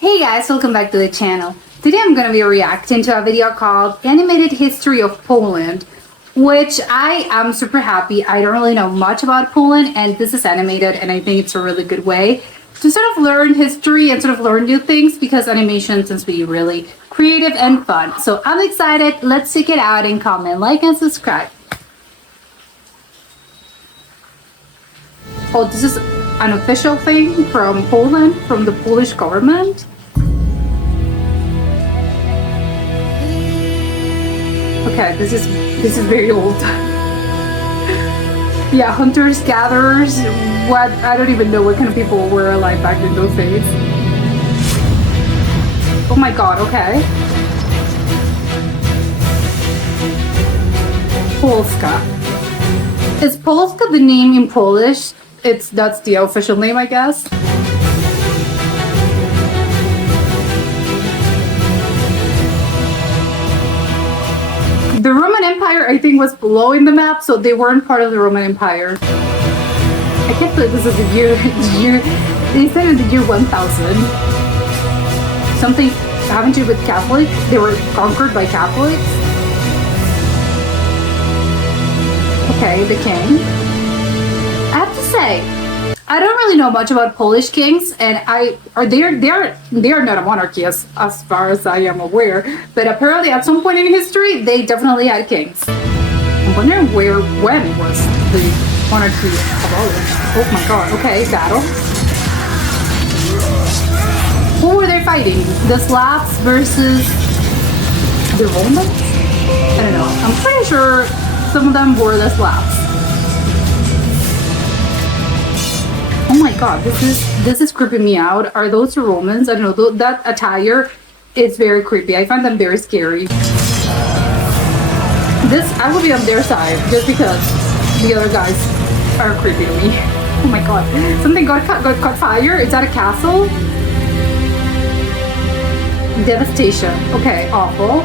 Hey guys, welcome back to the channel. Today I'm going to be reacting to a video called Animated History of Poland, which I am super happy. I don't really know much about Poland, and this is animated, and I think it's a really good way to sort of learn history and sort of learn new things because animation tends to be really creative and fun. So I'm excited. Let's check it out and comment, like, and subscribe. Oh, this is an official thing from Poland, from the Polish government. Okay, this is very old. Yeah, hunters, gatherers. What, I don't even know what kind of people were alive back in those days. Oh my god, okay. Polska. Is Polska the name in Polish? That's the official name, I guess. The Roman Empire, I think, was below in the map, so they weren't part of the Roman Empire. I can't believe this is the year, they said in the year 1000. Something having to do with Catholic. They were conquered by Catholics. Okay, the king. I have to say, I don't really know much about Polish kings, and they are not a monarchy as far as I am aware. But apparently, at some point in history, they definitely had kings. I'm wondering when was the monarchy abolished? Oh my god! Okay, battle. Who were they fighting? The Slavs versus the Romans? I don't know. I'm pretty sure some of them were the Slavs. Oh my god, this is creeping me out. Are those the Romans? I don't know. That attire is very creepy. I find them very scary. I will be on their side just because the other guys are creepy to me. Oh my god. Something got caught fire. Is that a castle? Devastation. Okay, awful.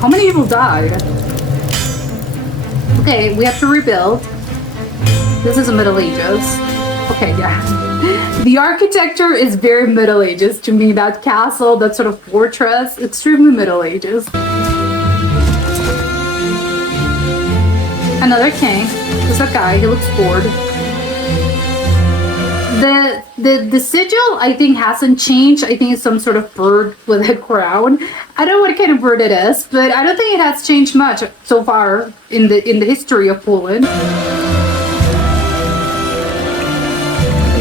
How many people died? Okay, we have to rebuild. This is the Middle Ages. Okay, yeah. The architecture is very Middle Ages to me. That castle, that sort of fortress, extremely Middle Ages. Another king. There's a guy, he looks bored. The sigil, I think, hasn't changed. I think it's some sort of bird with a crown. I don't know what kind of bird it is, but I don't think it has changed much so far in the history of Poland.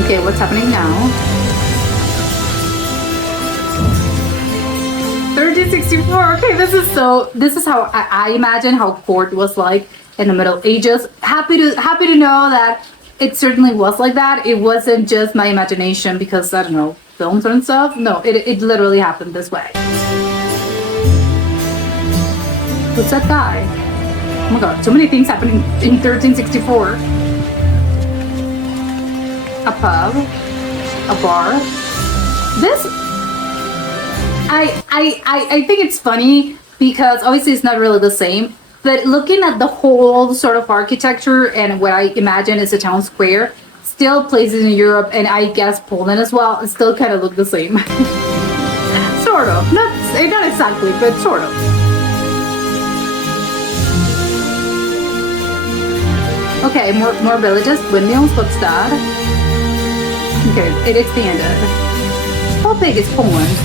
Okay, what's happening now? 1364. Okay, this is how I imagine how court was like in the Middle Ages. Happy to know that it certainly was like that. It wasn't just my imagination because, I don't know, films and stuff. No, it literally happened this way. What's that guy? Oh my god, so many things happening in 1364. A pub, a bar. This, I think it's funny because obviously it's not really the same, but looking at the whole sort of architecture and what I imagine is a town square, still places in Europe and I guess Poland as well, it still kind of look the same. Sort of, not exactly, but sort of. Okay, more villages, windmills, what's that? Okay, it expanded. How big is Poland?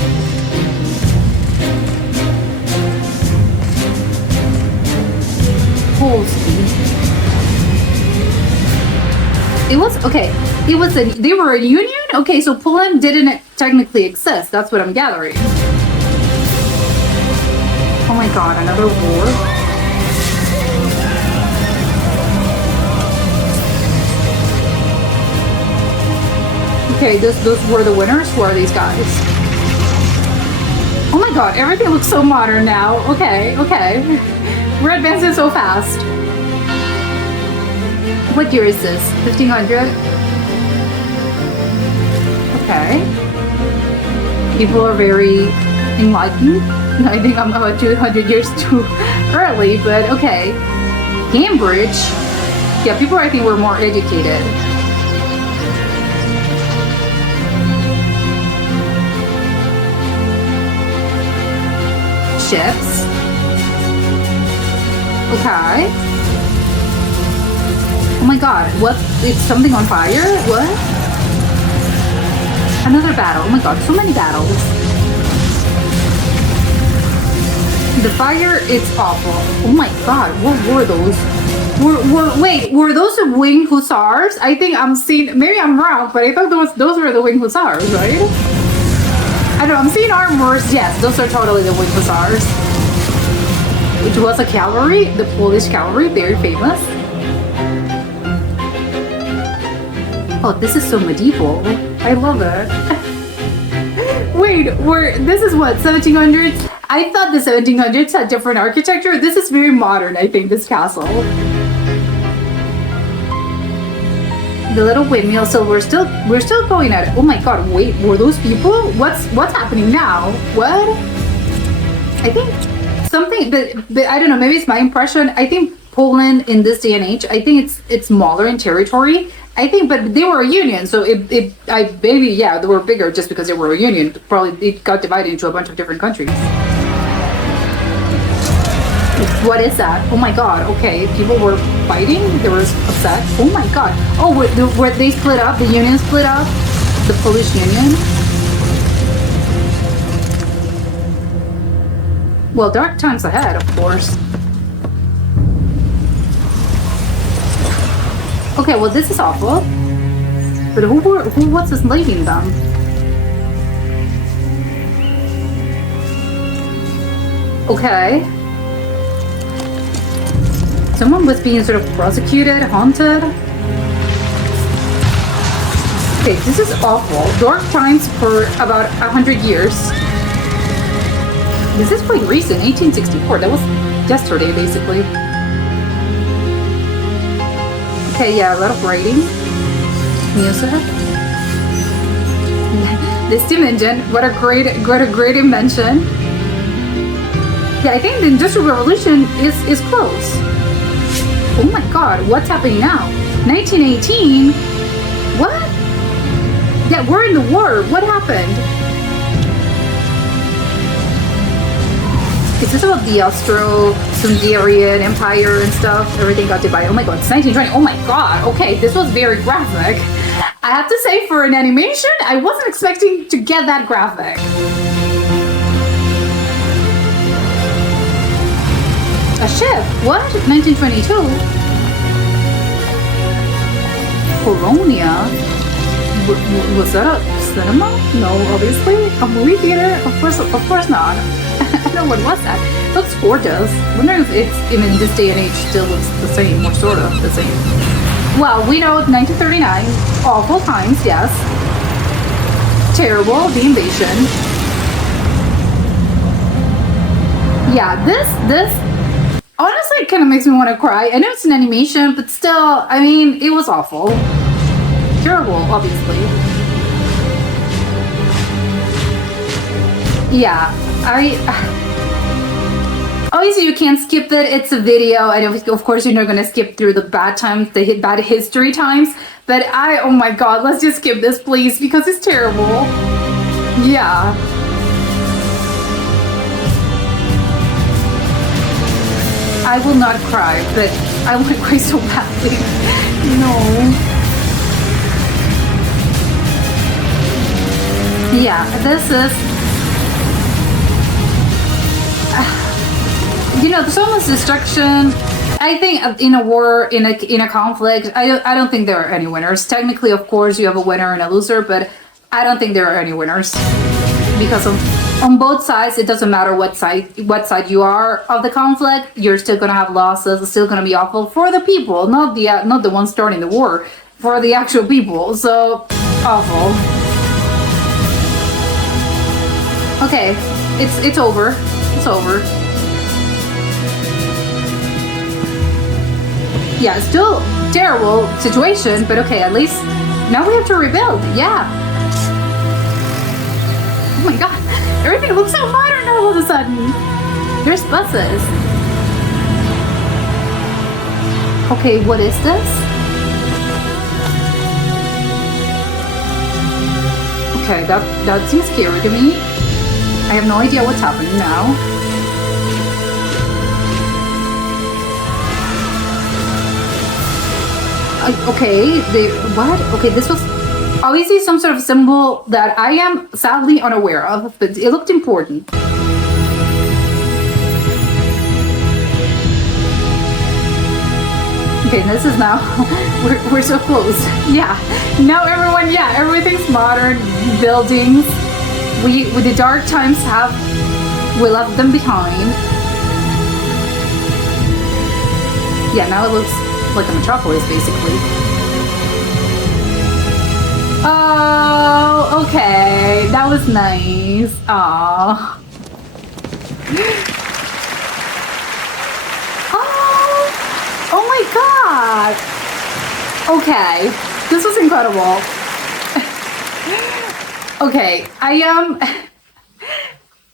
Polski. It was, okay, they were a union? Okay, so Poland didn't technically exist. That's what I'm gathering. Oh my god, another war? Okay, those were the winners. Who are these guys? Oh my god, everything looks so modern now. Okay. We're advancing so fast. What year is this? 1500? Okay. People are very enlightened. I think I'm about 200 years too early, but okay. Cambridge. Yeah, people I think were more educated. ships. Okay. Oh my god, what? It's something on fire? What? Another battle. Oh my god, so many battles. The fire is awful. Oh my god, what were those? Wait, were those the winged hussars? I think I'm seeing, maybe I'm wrong, but I thought those were the winged hussars, right? I don't know, I'm seeing armors. Yes, those are totally the winged hussars. Which was a cavalry, the Polish cavalry, very famous. Oh, this is so medieval. I love it. Wait, this is what, 1700s? I thought the 1700s had different architecture. This is very modern, I think, this castle. The little windmill, so we're still going at it. Oh my god, wait, were those people? What's happening now? What? I think something, but I don't know, maybe it's my impression. I think Poland in this day and age, I think it's smaller in territory. I think, but they were a union, so maybe, yeah, they were bigger just because they were a union. Probably it got divided into a bunch of different countries. What is that? Oh my god, okay, people were fighting, they were upset. Oh my god. Oh, were they split up? The union split up? The Polish union? Well, dark times ahead, of course. Okay, well this is awful. But who was enslaving them? Okay. Someone was being sort of prosecuted, haunted. Okay, this is awful. Dark times for about 100 years. This is quite recent, 1864. That was yesterday, basically. Okay, yeah, a lot of writing, music. The steam engine, what a great invention. Yeah, I think the Industrial Revolution is close. Oh my god, what's happening now? 1918? What? Yeah, we're in the war. What happened? Is this about the Austro-Hungarian Empire and stuff? Everything got divided. Oh my god, it's 1920. Oh my god, okay, this was very graphic. I have to say, for an animation, I wasn't expecting to get that graphic. A ship? What? 1922? Polonia? Was that a cinema? No, obviously. A movie theater? Of course not. No, what was that? It looks gorgeous. I wonder if it's, in this day and age, still looks the same, or sort of the same. Well, we know 1939, awful times, yes. Terrible, the invasion. Yeah, this honestly kind of makes me want to cry. I know it's an animation, but still, I mean, it was awful. Terrible, obviously. Yeah, obviously you can't skip it. It's a video. I don't, of course, you're not gonna skip through the bad times, the bad history times. But oh my god, let's just skip this, please, because it's terrible. Yeah. I will not cry, but I want to cry so badly. No. Yeah, this is. You know, so much destruction. I think in a war, in a conflict, I don't think there are any winners. Technically, of course, you have a winner and a loser, but I don't think there are any winners because on both sides, it doesn't matter what side you are of the conflict. You're still gonna have losses. It's still gonna be awful for the people, not the ones starting the war, for the actual people. So awful. Okay, it's over. It's over. Yeah, still terrible situation, but okay, at least now we have to rebuild. Yeah. Oh my god, everything looks so modern all of a sudden. There's buses. Okay, what is this? Okay, that seems scary to me. I have no idea what's happening now. Okay, what? Okay, this was obviously some sort of symbol that I am sadly unaware of, but it looked important. Okay, this is now, we're so close. Yeah, now everyone, yeah, everything's modern, buildings. With the dark times we left them behind. Yeah, now it looks like a metropolis, basically. Oh, okay, that was nice. Aww. Oh my god! Okay, this was incredible. Okay, I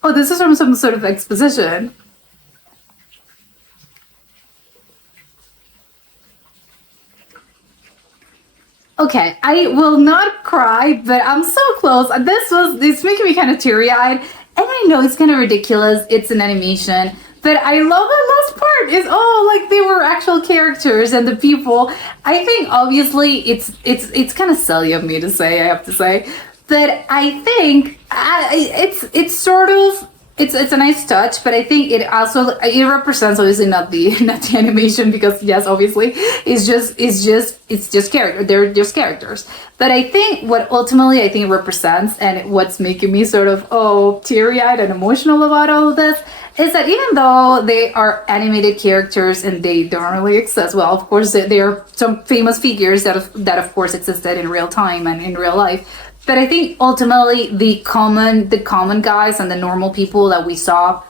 oh, this is from some sort of exposition. Okay, I will not cry, but I'm so close. It's making me kind of teary-eyed, and I know it's kind of ridiculous. It's an animation. But I love that last part is like they were actual characters and the people. I think obviously it's kind of silly of me to say, I have to say, but I think it's sort of it's a nice touch, but I think it represents obviously not the animation, because yes, obviously it's just character. They're just characters. But I think what ultimately I think it represents, and what's making me sort of teary-eyed and emotional about all of this, is that even though they are animated characters and they don't really exist, well, of course, there are some famous figures that of course existed in real time and in real life. But I think ultimately the common guys and the normal people that we saw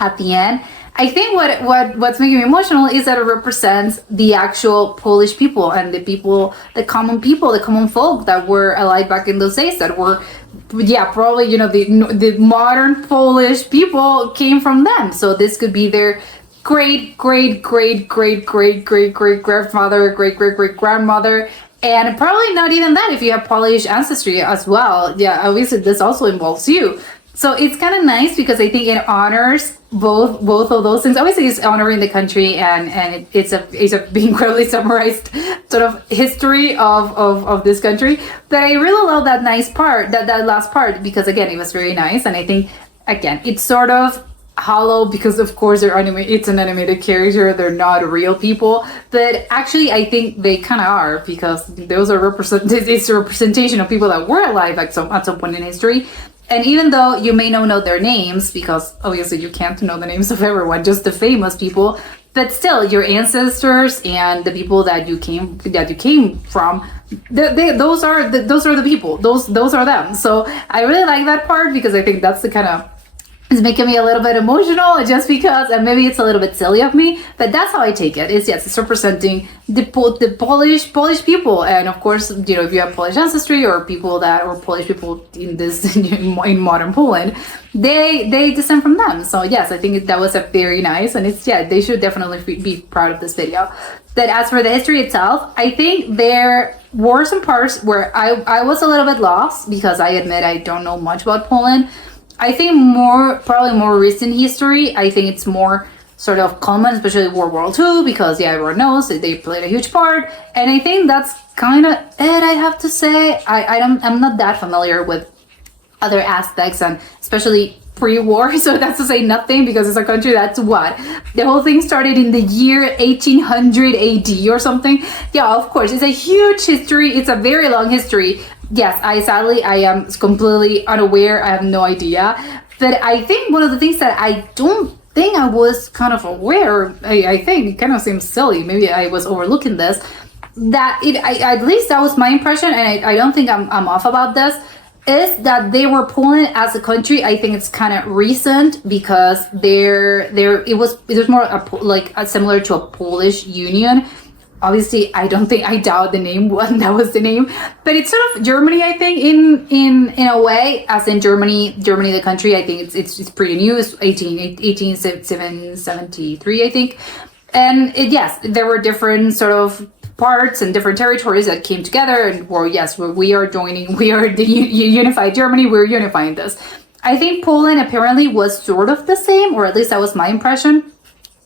at the end, I think what's making me emotional is that it represents the actual Polish people and the common folk that were alive back in those days, that were, yeah, probably, the modern Polish people came from them. So this could be their great grandfather, great grandmother, and probably not even that if you have Polish ancestry as well. Yeah, obviously this also involves you. So it's kind of nice because I think it honors both of those things. Obviously, it's honoring the country, and it's a incredibly summarized sort of history of this country. But I really love that nice part, that last part, because again, it was very nice. And I think again, it's sort of hollow because of course it's an animated character. They're not real people, but actually I think they kind of are, because those are it's a representation of people that were alive at some point in history. And even though you may not know their names, because obviously you can't know the names of everyone, just the famous people, but still your ancestors and the people that you came from, those are the people. Those are them. So I really like that part, because I think that's the kind of, it's making me a little bit emotional, just because, and maybe it's a little bit silly of me, but that's how I take it. It's representing the Polish people, and of course, if you have Polish ancestry or Polish people in modern Poland, they descend from them. So yes, I think that was a very nice, and they should definitely be proud of this video. But as for the history itself, I think there were some parts where I was a little bit lost, because I admit I don't know much about Poland. I think probably more recent history, I think it's more sort of common, especially World War II, because everyone knows that they played a huge part. And I think that's kind of it, I have to say. I'm not that familiar with other aspects, and especially pre-war, so that's to say nothing, because it's a country that's the whole thing started in the year 1800 AD or something. Yeah, of course, it's a huge history. It's a very long history. Yes, I am completely unaware. I have no idea. But I think one of the things that I don't think I was kind of aware, I think it kind of seems silly, maybe I was overlooking this, that at least that was my impression, and I don't think I'm off about this, is that they were Poland as a country. I think it's kind of recent, because it was more similar to a Polish union. Obviously, I doubt the name that was the name, but it's sort of Germany, I think, in a way, as in Germany the country. I think it's pretty new. It's 1873, I think. And yes, there were different sort of parts and different territories that came together, and we are the unified Germany. We're unifying this. I think Poland apparently was sort of the same, or at least that was my impression.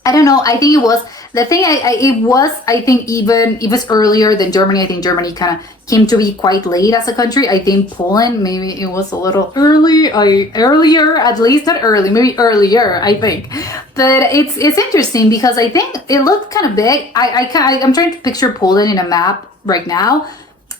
I don't know. I think it was The thing, it was, I think, even it was earlier than Germany. I think Germany kind of came to be quite late as a country. I think Poland, maybe it was a little earlier, at least not early, maybe earlier, I think. But it's interesting because I think it looked kind of big. I'm trying to picture Poland in a map right now.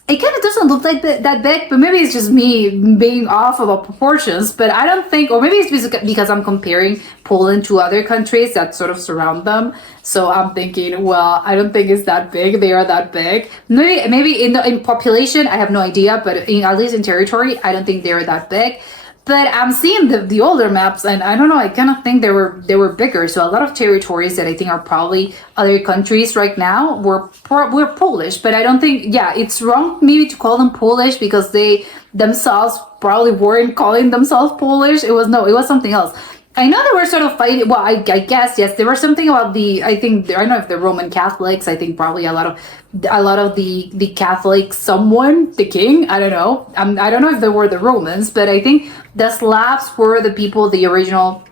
It kind of doesn't look like that big, but maybe it's just me being off about proportions. But I don't think, or maybe it's because I'm comparing Poland to other countries that sort of surround them. So I'm thinking, well, I don't think it's that big. They are that big. Maybe in population, I have no idea, but at least in territory, I don't think they are that big. But I'm seeing the older maps, and I don't know. I kind of think they were bigger. So a lot of territories that I think are probably other countries right now were Polish. But I don't think. Yeah, it's wrong maybe to call them Polish because they themselves probably weren't calling themselves Polish. It was something else. I know they were sort of fighting. Well, I guess yes, there was something about I don't know if the Roman Catholics. I think probably a lot of the Catholics, the king. I don't know. I don't know if they were the Romans, but I think the Slavs were the original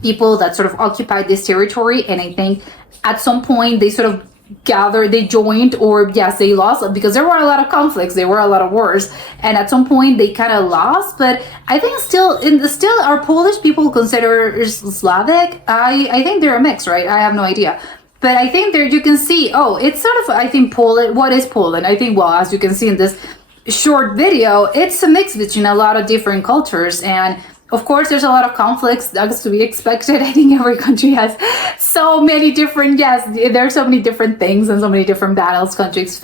people that sort of occupied this territory, and I think at some point they sort of they joined, or yes, they lost because there were a lot of conflicts, there were a lot of wars, and at some point they kind of lost. But I think still are Polish people considered Slavic? I think they're a mix, right? I have no idea. But I think there you can see, it's sort of, I think Poland, what is Poland? I think, well, as you can see in this short video, it's a mix between a lot of different cultures, and of course, there's a lot of conflicts. That's to be expected. I think every country has so many different, there are so many different things and so many different battles, countries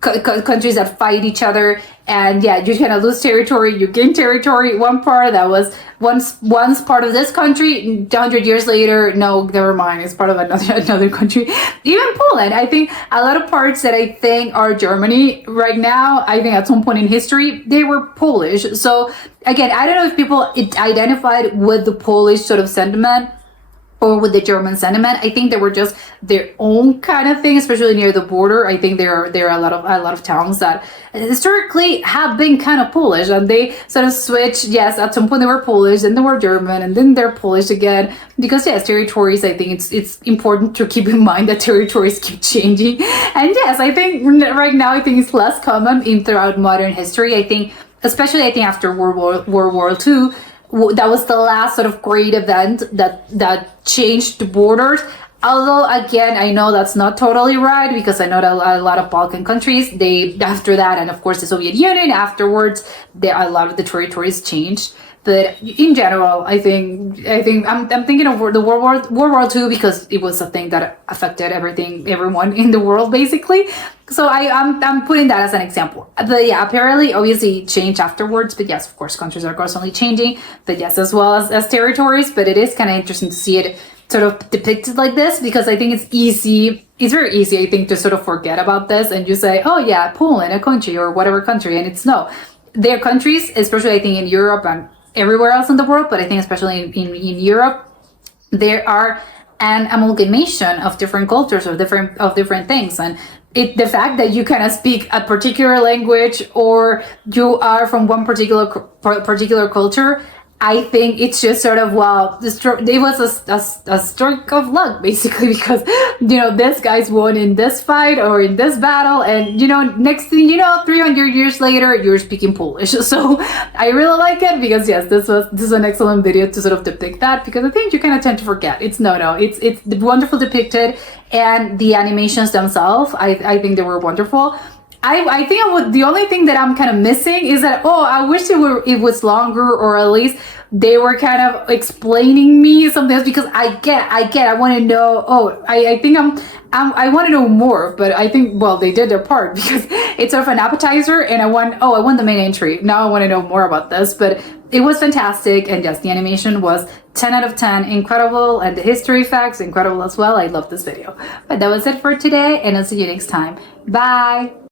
that fight each other. And yeah, you kind of lose territory, you gain territory. One part that was once part of this country, 100 years later, no, never mind, it's part of another country. Even Poland, I think a lot of parts that I think are Germany right now, I think at some point in history, they were Polish. So again, I don't know if people identified with the Polish sort of sentiment or with the German sentiment. I think they were just their own kind of thing, especially near the border. I think there are a lot of towns that historically have been kind of Polish, and they sort of switched. Yes, at some point they were Polish, then they were German, and then they're Polish again. Because yes, territories. I think it's important to keep in mind that territories keep changing. And yes, I think right now it's less common throughout modern history. I think, especially after World War II. That was the last sort of great event that changed the borders. Although again, I know that's not totally right, because I know that a lot of Balkan countries, after that, and of course the Soviet Union afterwards, a lot of the territories changed. But in general, I think I'm thinking of the World War II because it was a thing that affected everyone in the world basically. So I'm putting that as an example. But yeah, apparently, obviously, it changed afterwards. But yes, of course, countries are constantly changing. But yes, as well as territories. But it is kind of interesting to see it sort of depicted like this, because I think it's easy. It's very easy, I think, to sort of forget about this and just say, oh yeah, Poland, a country, or whatever country, and it's no. They're countries, especially I think in Europe and everywhere else in the world, but I think especially in Europe, there are an amalgamation of different cultures, of different things. And the fact that you kind of speak a particular language, or you are from one particular culture, I think it's just sort of, well, it was a stroke of luck, basically, because, this guy's won in this fight or in this battle, and, next thing you know, 300 years later, you're speaking Polish. So I really like it, because, yes, this is an excellent video to sort of depict that, because I think you kind of tend to forget. It's wonderful depicted, and the animations themselves, I think they were wonderful. I think the only thing that I'm kind of missing is that, I wish it was longer, or at least they were kind of explaining me something else, because I want to know, I think I want to know more, but I think, well, they did their part, because it's sort of an appetizer, and I want the main entry. Now I want to know more about this, but it was fantastic, and yes, the animation was 10 out of 10, incredible, and the history facts, incredible as well. I love this video. But that was it for today, and I'll see you next time. Bye!